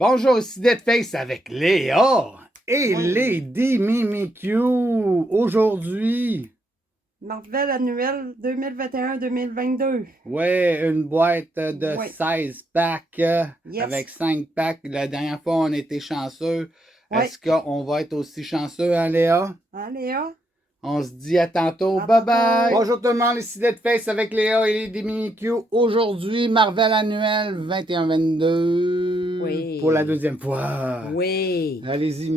Bonjour, ici Deadface avec Léa et Oui. Lady Mimikyu. Aujourd'hui, Marvel annuel 2021-2022. ouais, une boîte de Oui. 16 packs Yes. avec 5 packs. La dernière fois, on était chanceux. Oui. Est-ce qu'on va être aussi chanceux, hein, Léa? Hein, Léa? On se dit à tantôt. À Bye bye. tantôt. Bonjour tout le monde, ici Deadface avec Léa et Lady Mimikyu. Aujourd'hui, Marvel annuel 21-22. Oui. Pour la deuxième fois. Oui. Allez-y,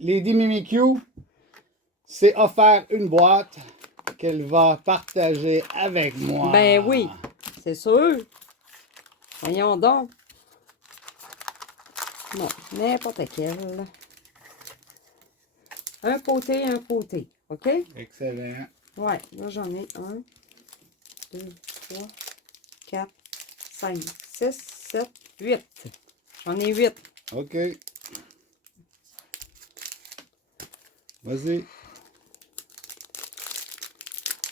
Lady Mimikyu s'est offert une boîte qu'elle va partager avec moi. Ben oui, c'est sûr. Voyons donc. Non, n'importe quel. Un côté. OK? Excellent. Ouais, là j'en ai 1, 2, 3, 4, 5, 6, 7, 8. J'en ai 8. OK. Vas-y.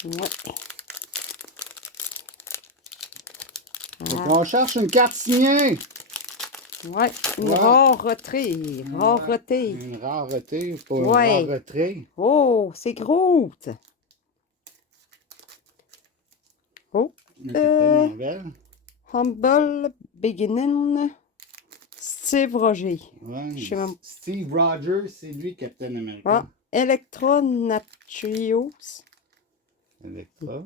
Ouais. On cherche une carte signée. Ouais, une Ouais. rareté. Une rareté, pas une Ouais. rareté. Oh, c'est Groot. Oh. Le Capitaine Marvel. Humble Beginning. Steve Roger. Ouais. Je sais même- Steve Rogers, c'est lui, Captain America. Ah, Electra Natrios. Electra.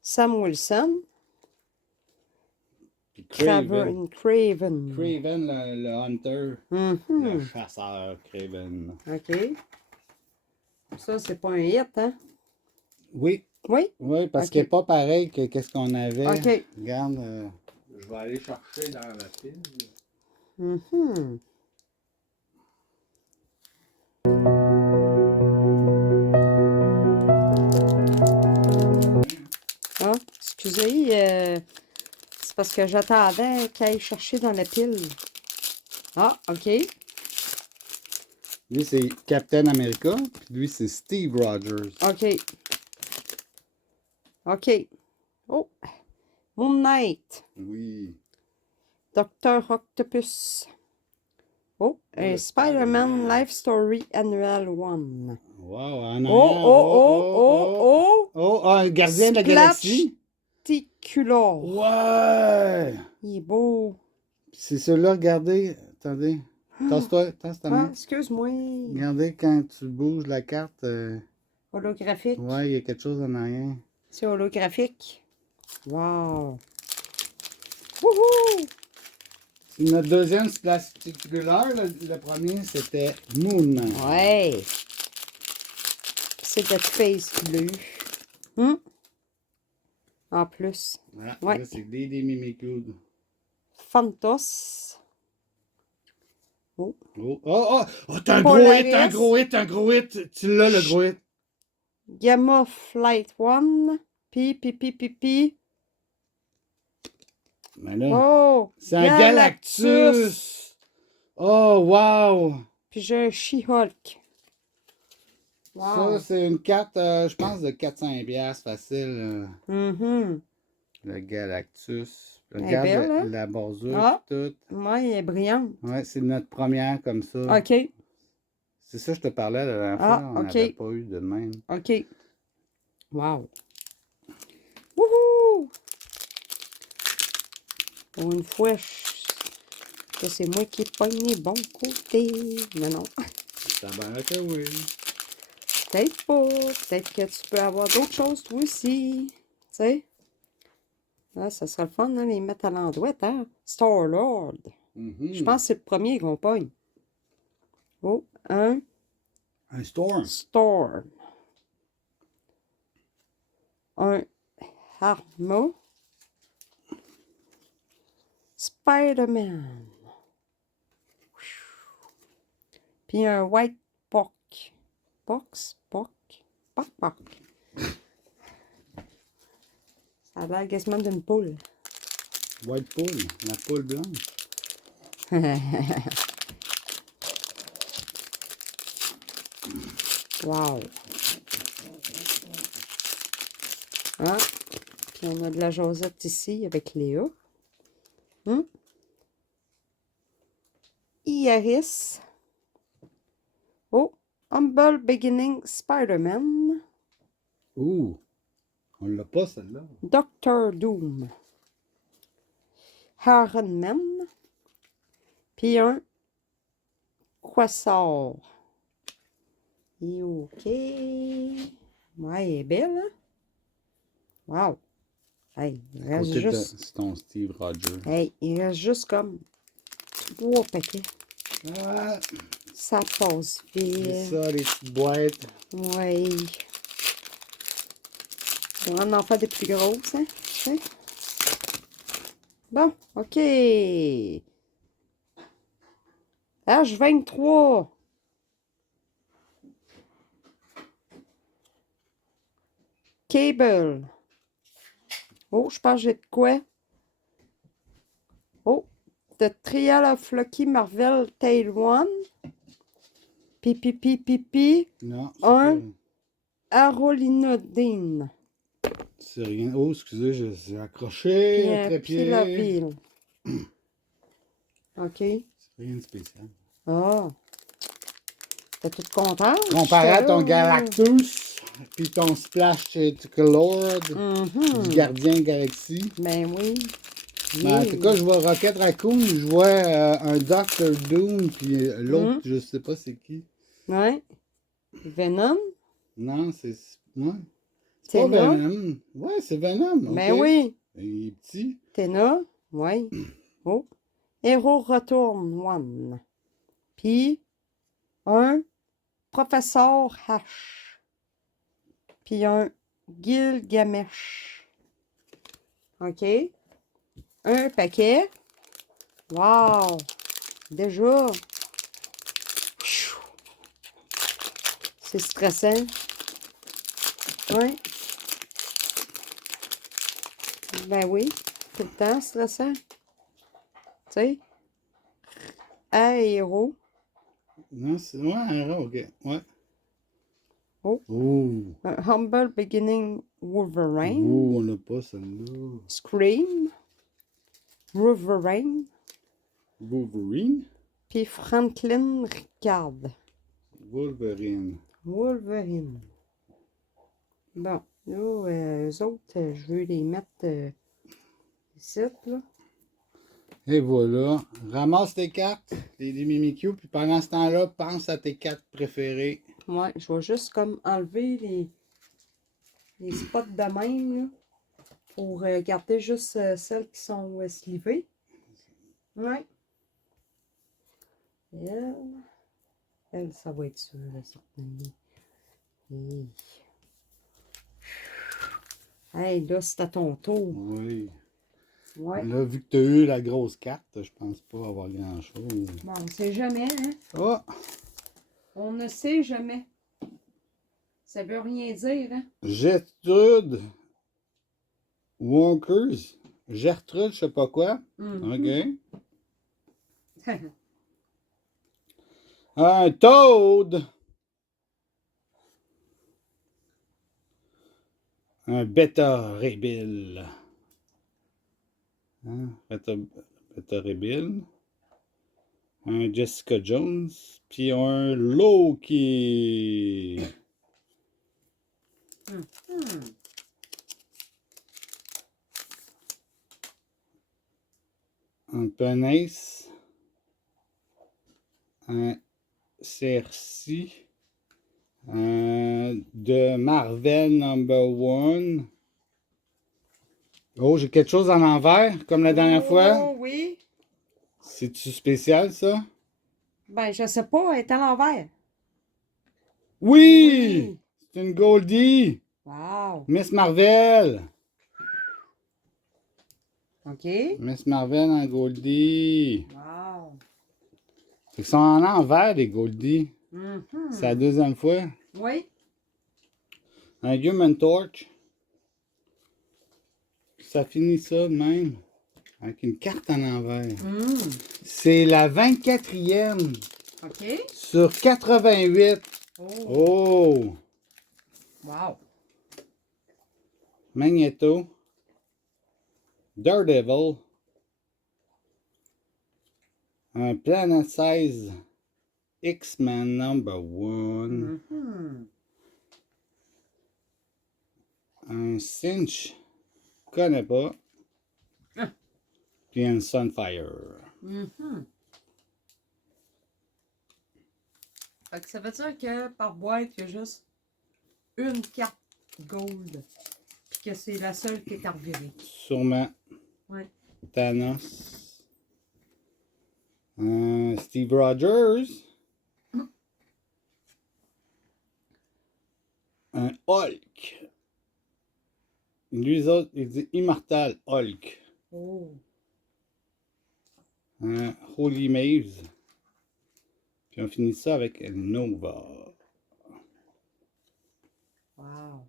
Sam Wilson. Puis Craven. Craven. Craven, le hunter. Le chasseur, Craven. OK. Ça, c'est pas un hit, hein? Oui. Oui? Oui, parce Ok. qu'il n'est pas pareil que qu'est-ce qu'on avait. OK. Regarde, je vais aller chercher dans la pile. Ah, excusez, c'est parce que j'attendais qu'elle aille chercher dans la pile. Ah, OK. Lui, c'est Captain America, puis lui, c'est Steve Rogers. OK. OK. Oh, Moon Knight. Oui. Docteur Octopus. Oh, le Spider-Man Spider-Man. Life Story Annual 1. Wow, en Oh, arrière. oh. Oh, un gardien de la galaxie. Spectacular. Ouais. Il est beau. C'est celui-là, regardez. Attendez. Tasse-toi, tasse ta Ah, main. excuse-moi. Regardez quand tu bouges la carte. Holographique. Ouais, il y a quelque chose en arrière. C'est holographique. Wow. Wouhou! C'est notre deuxième spectaculaire. Le premier, c'était Moon. Ouais. C'est de Space Bleu. En plus. Ah, Ouais. là, c'est Lady Mimikyu. Fantos. Oh. T'as un gros hit, un gros hit. Tu l'as, le gros hit. Gamma Flight 1. Pi. Mais là, Oh! c'est un Galactus. Oh, wow. Puis j'ai un She-Hulk. Ça, c'est une carte, je pense, de 400$ piastres facile. Le Galactus. Elle est Regarde belle, hein? la bordure Ah. et tout. Ouais, elle est brillante. Ouais, c'est notre première comme ça. OK. C'est ça que je te parlais la dernière Ah, fois. On OK. n'avait pas eu de même. OK. Wow. Wouhou! Pour une fois, que c'est moi qui pogne les bons côtés. Non. Ça va que oui. Peut-être pas. Peut-être que tu peux avoir d'autres choses, toi aussi. Tu sais? Là, ça serait le fun, hein, les mettre à l'endroit, hein? Star-Lord. Je pense que c'est le premier qu'on pogne. Oh, un Storm. Storm. Un Harmo. Spider-Man. Puis un White Pock. Pock. Ça a l'air quasiment d'une poule. White Pool, la poule blanche. Wow. Ah, puis on a de la Josette ici avec Léa. Iaris. Oh, Humble Beginning Spider-Man. Ouh! On l'a pas, celle-là. Doctor Doom. Iron Man. Puis un Quasar. Et OK. Ouais, elle est belle, hein? Wow. Hey, il À reste côté de juste... c'est ton Steve Rogers. Hey, il reste juste comme 3 paquets. Ah, Ça passe c'est vite. ça, les petites boîtes. Ouais. On va en faire des plus grosses, hein? Tu sais? Bon, OK. H23. Cable. Oh, je pense que j'ai de quoi. Oh, The Trial of Lucky Marvel Tale 1. Pipi. Non, c'est Un pas... Arolinodine. C'est rien. Oh, excusez, j'ai Puis accroché le un trépied. Pilaville. OK. C'est rien de spécial. Ah. T'es toute contente? Comparé à ton J'étais là, Galactus, puis ton Splash Lord, Mhm. du Gardien Galaxy. Ben oui. Ben, en tout cas, je vois Rocket Raccoon, je vois un Doctor Doom, puis l'autre, je sais pas c'est qui. Ouais. Venom. Non, c'est... Ouais. C'est pas Téna. Venom. Ouais, c'est Venom. Ben ok. oui. Il est petit. Téna. Oui. Oh. Héros retourne one. Puis un Professeur H. Puis un Gilgamesh. OK. Un paquet. Wow. Déjà. Pfiou. C'est stressant. Oui. Ben oui. Tout le temps stressant. Tu sais. Héros. Non, c'est... Ouais, ok. Ouais. Oh. Oh. Un Humble Beginning Wolverine. Oh, on n'a pas celle-là. Scream. Wolverine. Wolverine? Puis Franklin Ricard. Wolverine. Wolverine. Bon, là, eux autres, je veux les mettre ici, là. Et voilà. Ramasse tes cartes, les Mimikyu, puis pendant ce temps-là, pense à tes cartes préférées. Ouais, je vais juste comme enlever les spots de même, là, pour garder juste celles qui sont slivées. Ouais. Elle, ça va être sûr, là, certain. Hey, là, c'est à ton tour. Oui. Ouais. Là, vu que tu as eu la grosse carte, je pense pas avoir grand-chose. Bon, on sait jamais, hein? Oh! On ne sait jamais. Ça veut rien dire, hein? Gertrude Walkers. Gertrude, je sais pas quoi. Mhm. OK. Un Toad. Un Beta Rebel. Hein? Beta Rebel. Un Jessica Jones. Puis un Loki. Un Penace. Un Cersei. De Marvel #1. Oh, j'ai quelque chose en envers, comme la dernière fois. Oh, oui. C'est-tu spécial, ça? Ben, je sais pas, elle est à l'envers. Oui! Oui. C'est une Goldie! Wow. Miss Marvel! OK. Miss Marvel en Goldie. Wow. Fait qu'ils sont en envers, les Goldie. Mhm. C'est la deuxième fois. Oui. Un Human Torch. Ça finit ça de même. Avec une carte en envers. C'est la 24e OK. sur 88. Oh. Oh! Wow. Magneto. Daredevil. Un Planet Size X-Men #1. Un Cinch. Connais pas. Puis un Sunfire. Fait que ça veut dire que par boîte, il y a juste une carte gold. Puis que c'est la seule qui est à revirer. Sûrement. Ouais. Thanos. Steve Rogers. Un Hulk. Lui autres, il dit Immortal Hulk. Oh. Un Holy Maze. Puis on finit ça avec un Nova. Wow.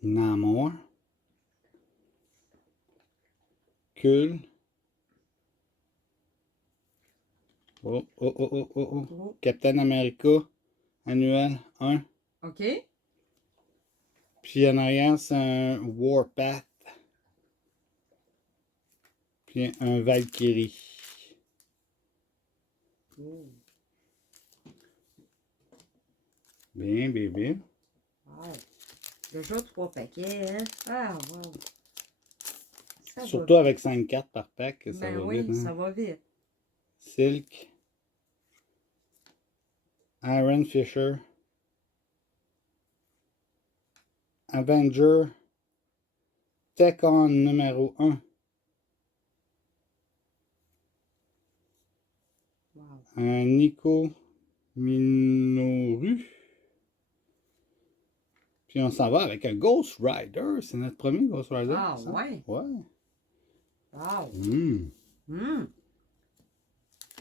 Namor. Kul. Oh. Oh. Captain America. Annuel 1. OK. Puis en arrière, c'est un Warpath. Puis un Valkyrie. Oh. Bien, bébé. Wow. Déjà 3 paquets, hein? Ah, wow. Ça Surtout va avec 5 cartes par pack, ça ben va oui, vite. Hein? ça va vite. Silk. Iron Fisher. Avenger. Tech-On numéro 1. Wow. Un Nico Minoru. Puis on s'en va avec un Ghost Rider. C'est notre premier Ghost Rider. Ah, ça? ouais. Ouais. Wow.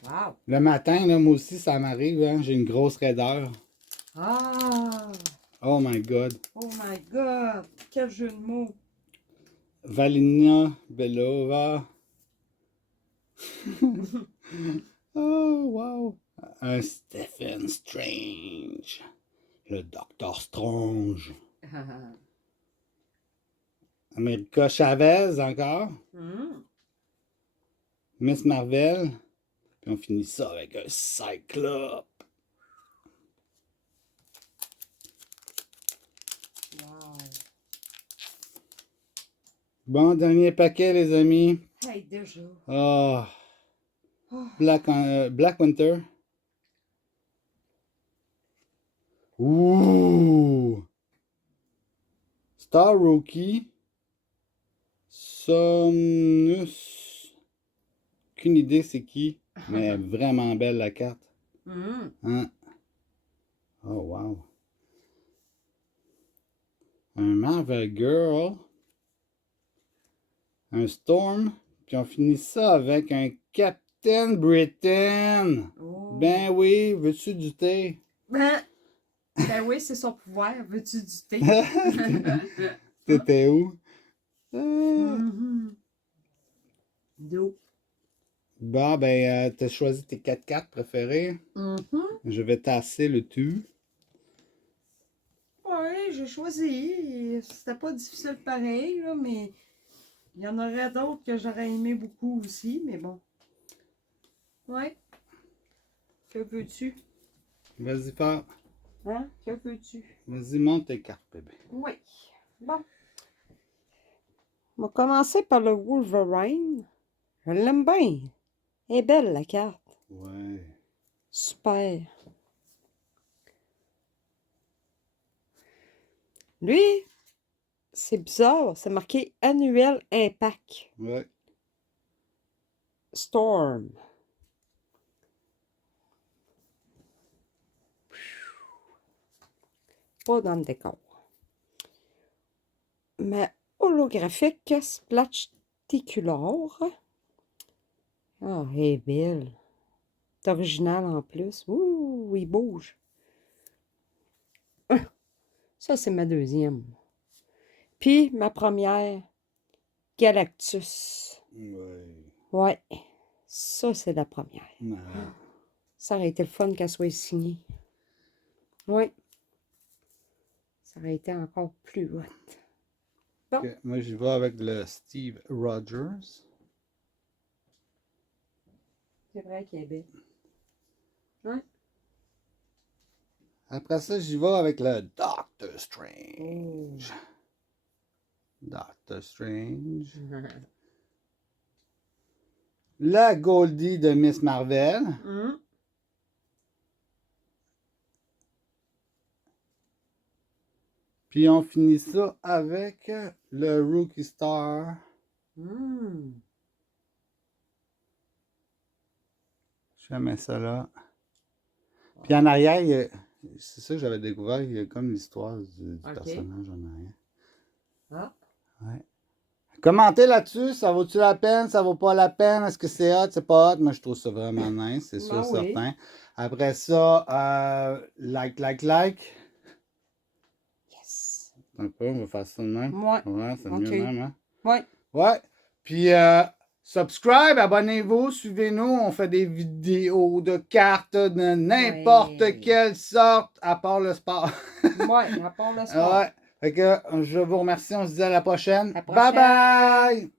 Wow. Le matin, là, moi aussi, ça m'arrive. Hein? J'ai une grosse raideur. Ah. Oh my God. Oh my God. Quel jeu de mots. Valina Belova. Oh, wow. Un Stephen Strange. Le Docteur Strange. America Chavez encore. Miss Marvel. Puis on finit ça avec un Cyclope. Wow. Bon, dernier paquet, les amis. Hey, déjà. Oh. Oh. Black Winter. Ouh! Star Rookie. Somnus. Aucune idée c'est qui, mais vraiment belle la carte. Hein? Oh wow. Un Marvel Girl. Un Storm. Puis on finit ça avec un Captain Britain. Oh. Ben oui, veux-tu du thé? Ben oui, c'est son pouvoir. Veux-tu du thé? T'étais où? D'eau. Bon, ben, t'as choisi tes 4 cartes préférées. Je vais tasser le tout. Oui, j'ai choisi. C'était pas difficile pareil, là, mais il y en aurait d'autres que j'aurais aimé beaucoup aussi, mais bon. Ouais. Que veux-tu? Vas-y, fort. Hein? Que veux-tu? Vas-y, monte tes cartes, bébé. Oui. Bon. On va commencer par le Wolverine. Je l'aime bien. Elle est belle, la carte. Ouais. Super. Lui, c'est bizarre. C'est marqué Annuel Impact. Ouais. Storm. Pas dans le décor. Mais holographique, splashticulare. Ah, elle est belle. C'est original en plus. Ouh, il bouge. Ça, c'est ma deuxième. Puis, ma première, Galactus. Ouais. Ouais, ça, c'est la première. Malade. Ça aurait été le fun qu'elle soit signée. Oui. Ça aurait été encore plus hot. Bon. Ok, moi, j'y vais avec le Steve Rogers. C'est vrai qu'il est belle. Ouais. Après ça, j'y vais avec le Doctor Strange. Oh. Doctor Strange. La Goldie de Miss Marvel. Hum. Puis on finit ça avec le Rookie Star. Hum. Je mets ça là. Puis en arrière, c'est ça que j'avais découvert, il y a comme l'histoire du personnage en arrière. Ah. Ouais. Commentez là-dessus, ça vaut-tu la peine, ça vaut pas la peine, est-ce que c'est hot, c'est pas hot? Moi, je trouve ça vraiment nice, c'est sûr, Oui. certain. Après ça, like. Yes. Un peu, on va faire ça de même. Ouais. Ouais, c'est mieux de OK. même, hein? Ouais. Ouais. Puis, subscribe, abonnez-vous, suivez-nous. On fait des vidéos de cartes de n'importe quelle sorte, à part le sport. Ouais, à part le sport. Ouais. Fait que je vous remercie. On se dit à la prochaine. À la prochaine. Bye bye!